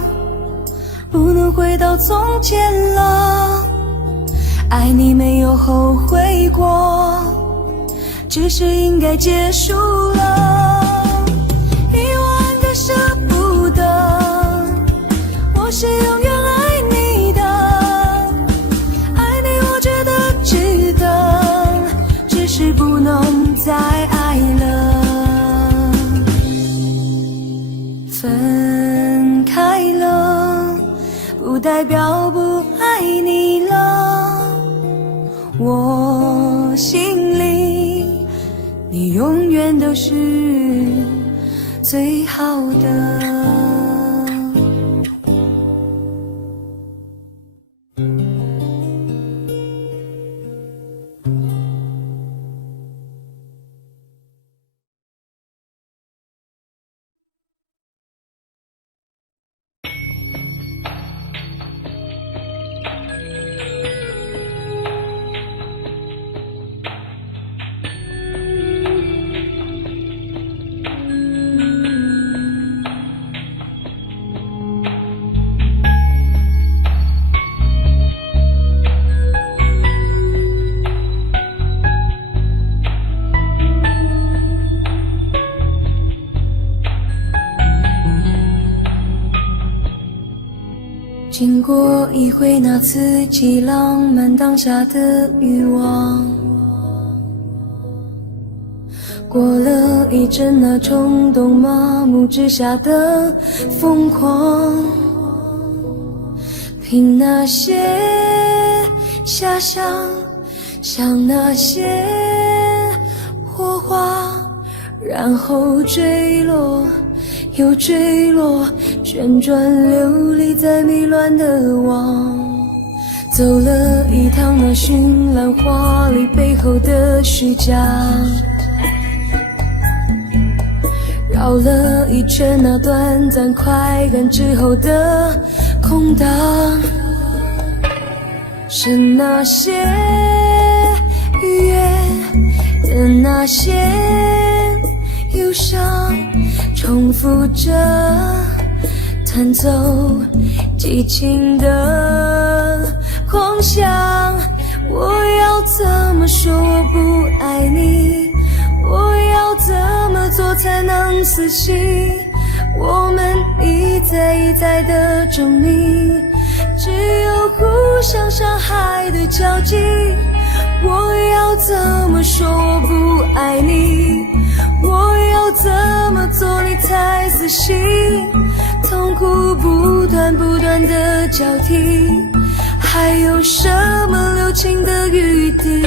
不能回到从前了，爱你没有后悔过，只是应该结束了。10000个舍不得，我是永远爱你的，爱你我觉得值得，只是不能再爱了。分开了，不代表不爱你了，我心里你永远都是最好的。经过一回那刺激浪漫当下的欲望，过了一阵那冲动麻木之下的疯狂，凭那些遐想，像那些火花，然后坠落又坠落，旋转流离在迷乱的网，走了一趟那绚烂华丽背后的虚假，绕了一圈那短暂快感之后的空荡，是那些愉悦的那些忧伤，重复着弹奏激情的狂想。我要怎么说我不爱你？我要怎么做才能死心？我们一再一再的证明，只有互相伤害的交集。我要怎么说我不爱你？我要怎么做你才死心？痛苦不断不断的交替，还有什么留情的余地？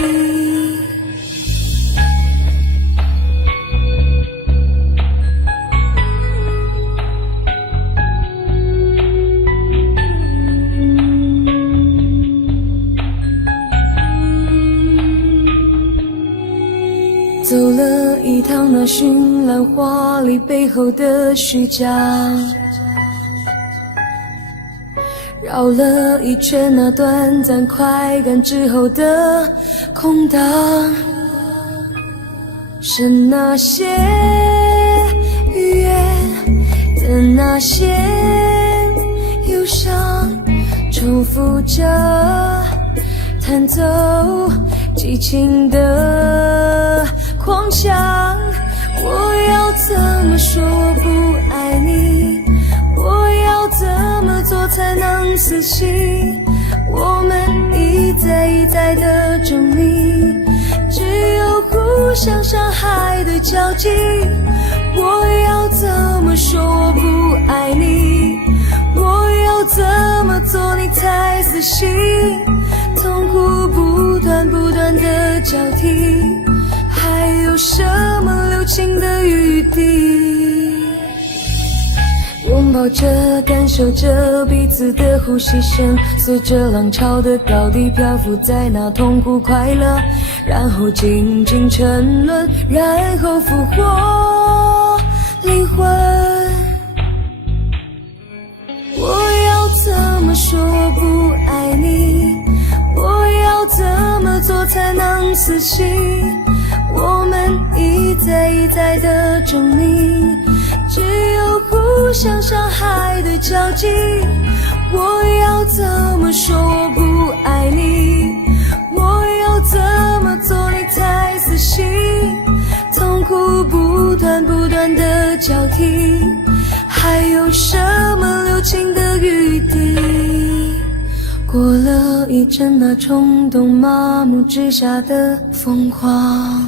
走了一趟那绚烂华丽背后的虚假，绕了一圈那短暂快感之后的空荡，是那些愉悦的那些忧伤，重复着弹奏激情的狂想。我要怎么说我不爱你？我要怎么做才能死心？我们一再一再的证明，只像山海的交集，我要怎么说我不爱你？我要怎么做你才死心？痛苦不断的交替，还有什么留情的余地？拥抱着，感受着彼此的呼吸声，随着浪潮的高低漂浮在那痛苦快乐，然后静静沉沦，然后复活灵魂。我要怎么说我不爱你？我要怎么做才能死心？我们一再的证明，只有互相伤害的交集。我要怎么说我不爱你？我要怎么做你才死心？痛苦不断的交替，还有什么留情的余地？过了一阵那冲动麻木之下的疯狂。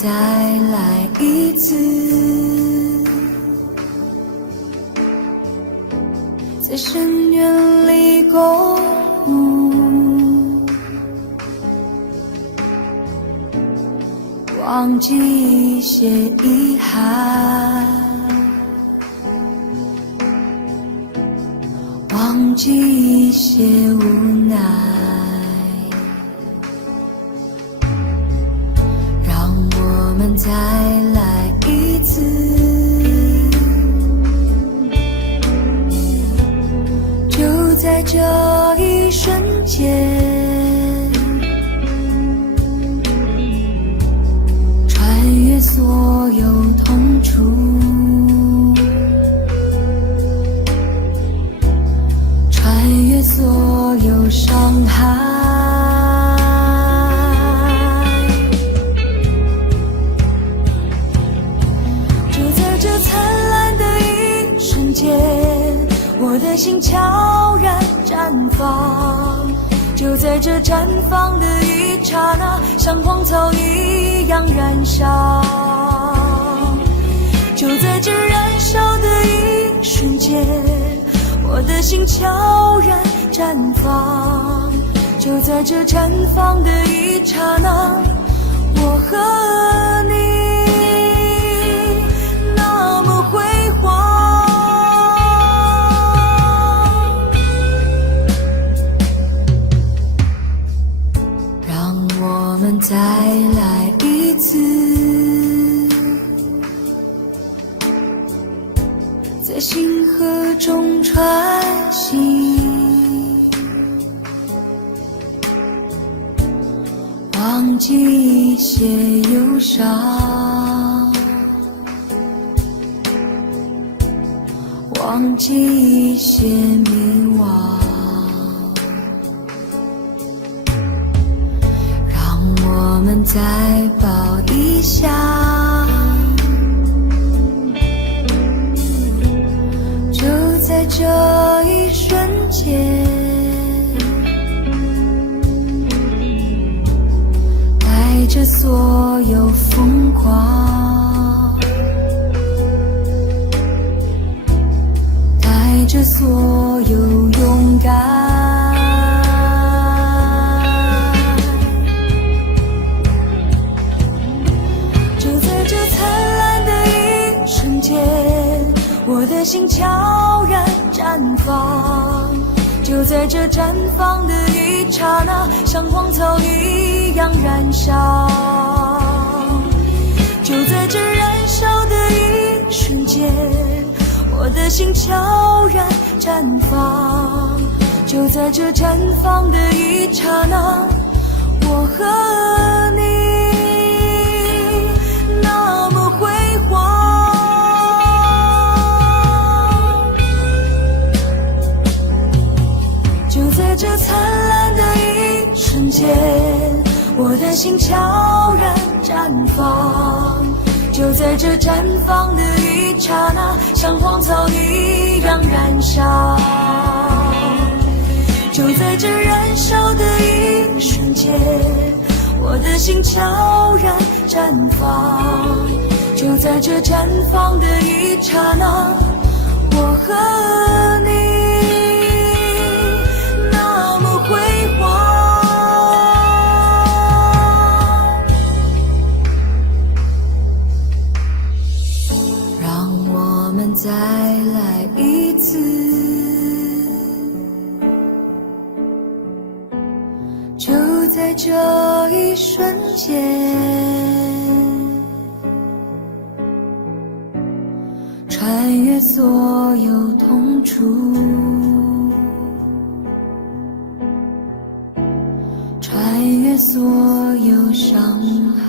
再来一次，在深渊里共舞，忘记一些遗憾，忘记一些无奈，再来一次，就在这一瞬间，穿越所有痛楚，穿越所有伤害。我的心悄然绽放，就在这绽放的一刹那，像荒草一样燃烧。就在这燃烧的一瞬间，我的心悄然绽放，就在这绽放的一刹那，我和你来一次，在星河中穿行，忘记一些忧伤，忘记一些迷惘，让我们再抱一下，就在这一瞬间，带着所有疯狂，带着所有勇敢，就在这灿烂的一瞬间，我的心悄然绽放，就在这绽放的一刹那，像荒草一样燃烧，就在这燃烧的一瞬间，我的心悄然绽放，就在这绽放的一刹那，我和你那么辉煌，就在这灿烂的一瞬间，我的心悄然绽放，就在这绽放的一刹那，像荒草一样燃烧，就在这燃烧的一瞬间，我的心悄然绽放，就在这绽放的一刹那，我和你那么辉煌。我们再来一次，就在这一瞬间，穿越所有痛楚，穿越所有伤害。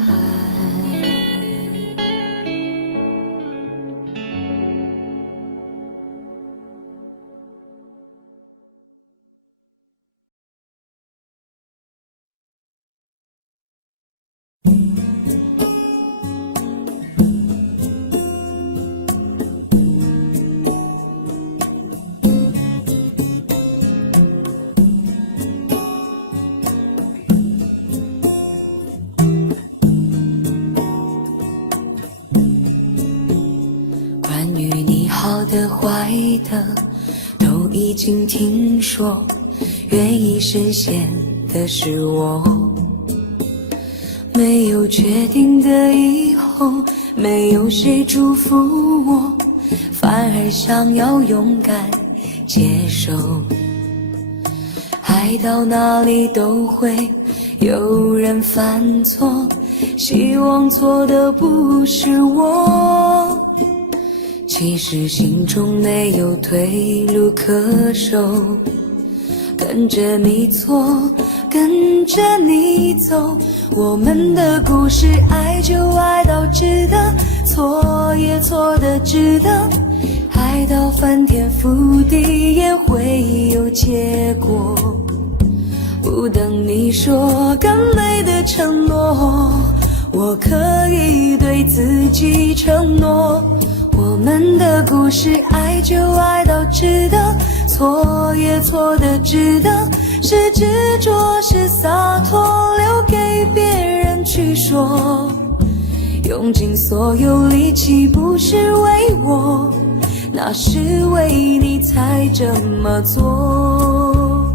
好的坏的都已经听说，愿意深陷的是我，没有确定的以后，没有谁祝福我，反而想要勇敢接受，爱到哪里都会有人犯错，希望错的不是我，其实心中没有退路可守，跟着你错，跟着你走，我们的故事爱就爱到值得，错也错的值得，爱到翻天覆地也会有结果，不等你说更美的承诺，我可以对自己承诺，我们的故事爱就爱到值得，错也错的值得，是执着是洒脱，留给别人去说，用尽所有力气不是为我，那是为你才这么做。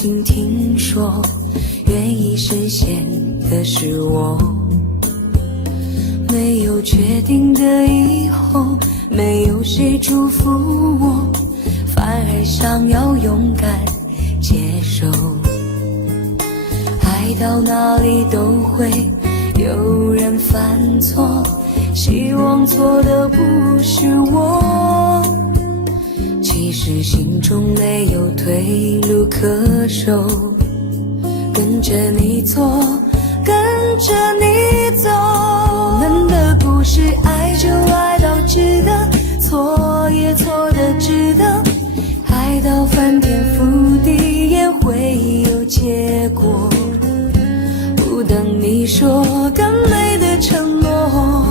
经听说，愿意实现的是我。没有确定的以后，没有谁祝福我，反而想要勇敢接受。爱到哪里都会有人犯错，希望错的不是我。其实心中没有退路可守，跟着你错，跟着你走。我们的故事，爱就爱到值得，错也错的值得，爱到翻天覆地也会有结果。不等你说更美的承诺，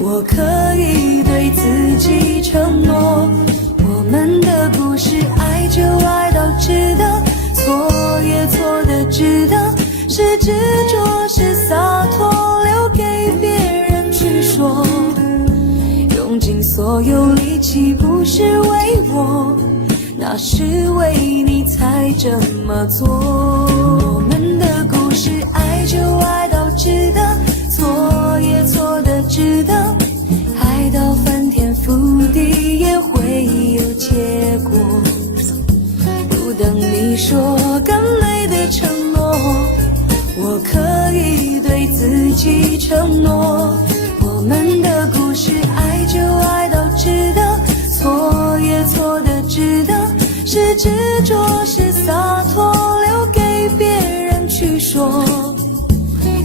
我可以对自己承诺。我们的故事，爱就爱到值得，错也错的值得，是执着是洒脱，留给别人去说。用尽所有力气不是为我，那是为你才这么做。我们的故事，爱就爱到值得，错也错的值得，爱到翻天覆地也会有结果。不等你说更美的承诺，我可以对自己承诺。我们的故事，爱就爱到值得，错也错的值得，是执着是洒脱，留给别人去说。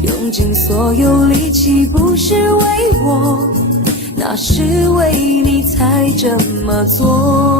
用尽所有力气不是为我，那是为你才这么做。